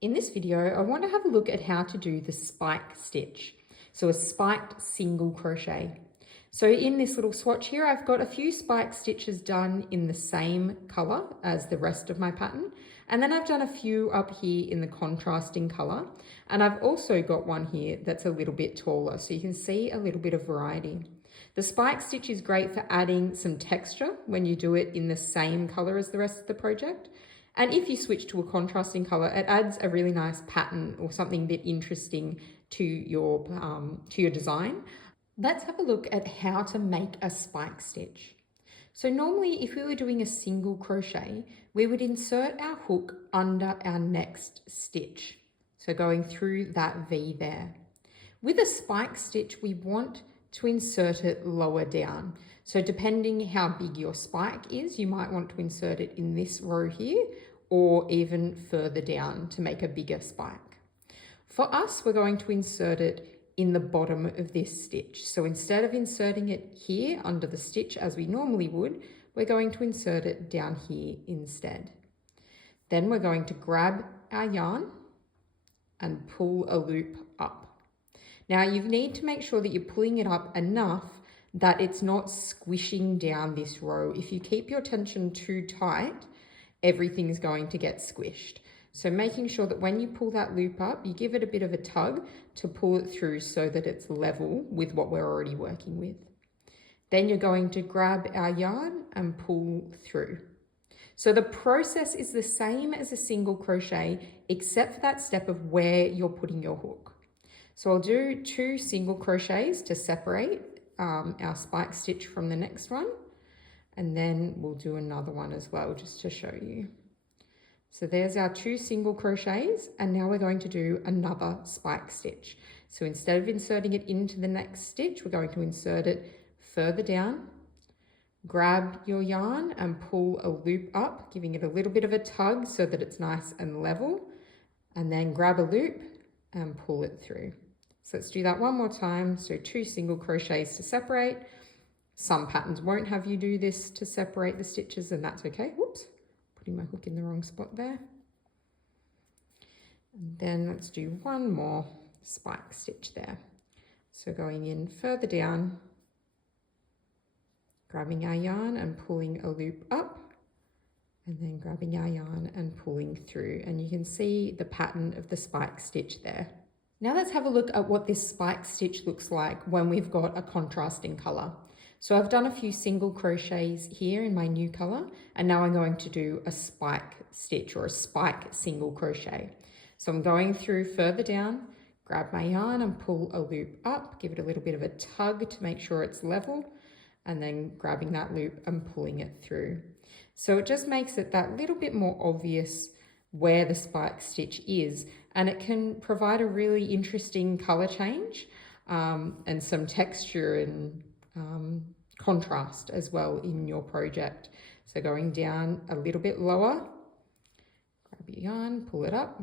In this video, I want to have a look at how to do the spike stitch. So a spiked single crochet. So in this little swatch here, I've got a few spike stitches done in the same color as the rest of my pattern. And then I've done a few up here in the contrasting color. And I've also got one here that's a little bit taller, so you can see a little bit of variety. The spike stitch is great for adding some texture when you do it in the same color as the rest of the project. And if you switch to a contrasting color, it adds a really nice pattern or something a bit interesting to your design. Let's have a look at how to make a spike stitch. So normally if we were doing a single crochet, we would insert our hook under our next stitch. So going through that V there. With a spike stitch, we want to insert it lower down. So depending how big your spike is, you might want to insert it in this row here or even further down to make a bigger spike. For us, we're going to insert it in the bottom of this stitch. So instead of inserting it here under the stitch as we normally would, we're going to insert it down here instead. Then we're going to grab our yarn and pull a loop up. Now you need to make sure that you're pulling it up enough that it's not squishing down this row. If you keep your tension too tight, everything's going to get squished. So making sure that when you pull that loop up, you give it a bit of a tug to pull it through so that it's level with what we're already working with. Then you're going to grab our yarn and pull through. So the process is the same as a single crochet, except for that step of where you're putting your hook. So I'll do 2 single crochets to separate our spike stitch from the next one. And then we'll do another one as well, just to show you. So there's our 2 single crochets, and now we're going to do another spike stitch. So instead of inserting it into the next stitch, we're going to insert it further down, grab your yarn and pull a loop up, giving it a little bit of a tug so that it's nice and level, and then grab a loop and pull it through. So let's do that one more time. So 2 single crochets to separate. Some patterns won't have you do this to separate the stitches, and that's okay. Whoops, putting my hook in the wrong spot there. And then let's do one more spike stitch there. So going in further down, grabbing our yarn and pulling a loop up, and then grabbing our yarn and pulling through. And you can see the pattern of the spike stitch there. Now let's have a look at what this spike stitch looks like when we've got a contrasting color. So I've done a few single crochets here in my new color, and now I'm going to do a spike stitch or a spike single crochet. So I'm going through further down, grab my yarn and pull a loop up, give it a little bit of a tug to make sure it's level, and then grabbing that loop and pulling it through. So it just makes it that little bit more obvious where the spike stitch is, and it can provide a really interesting color change and some texture and contrast as well in your project. So going down a little bit lower, grab your yarn, pull it up,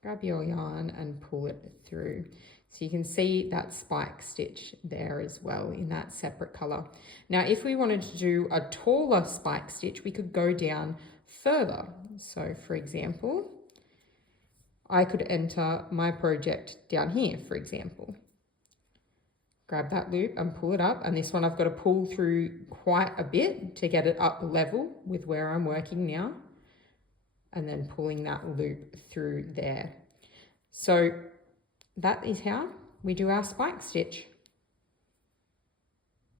grab your yarn and pull it through. So you can see that spike stitch there as well in that separate color. Now, if we wanted to do a taller spike stitch, we could go down further. So for example, I could enter my project down here, for example. Grab that loop and pull it up, and this one I've got to pull through quite a bit to get it up level with where I'm working now, and then pulling that loop through there. So that is how we do our spike stitch.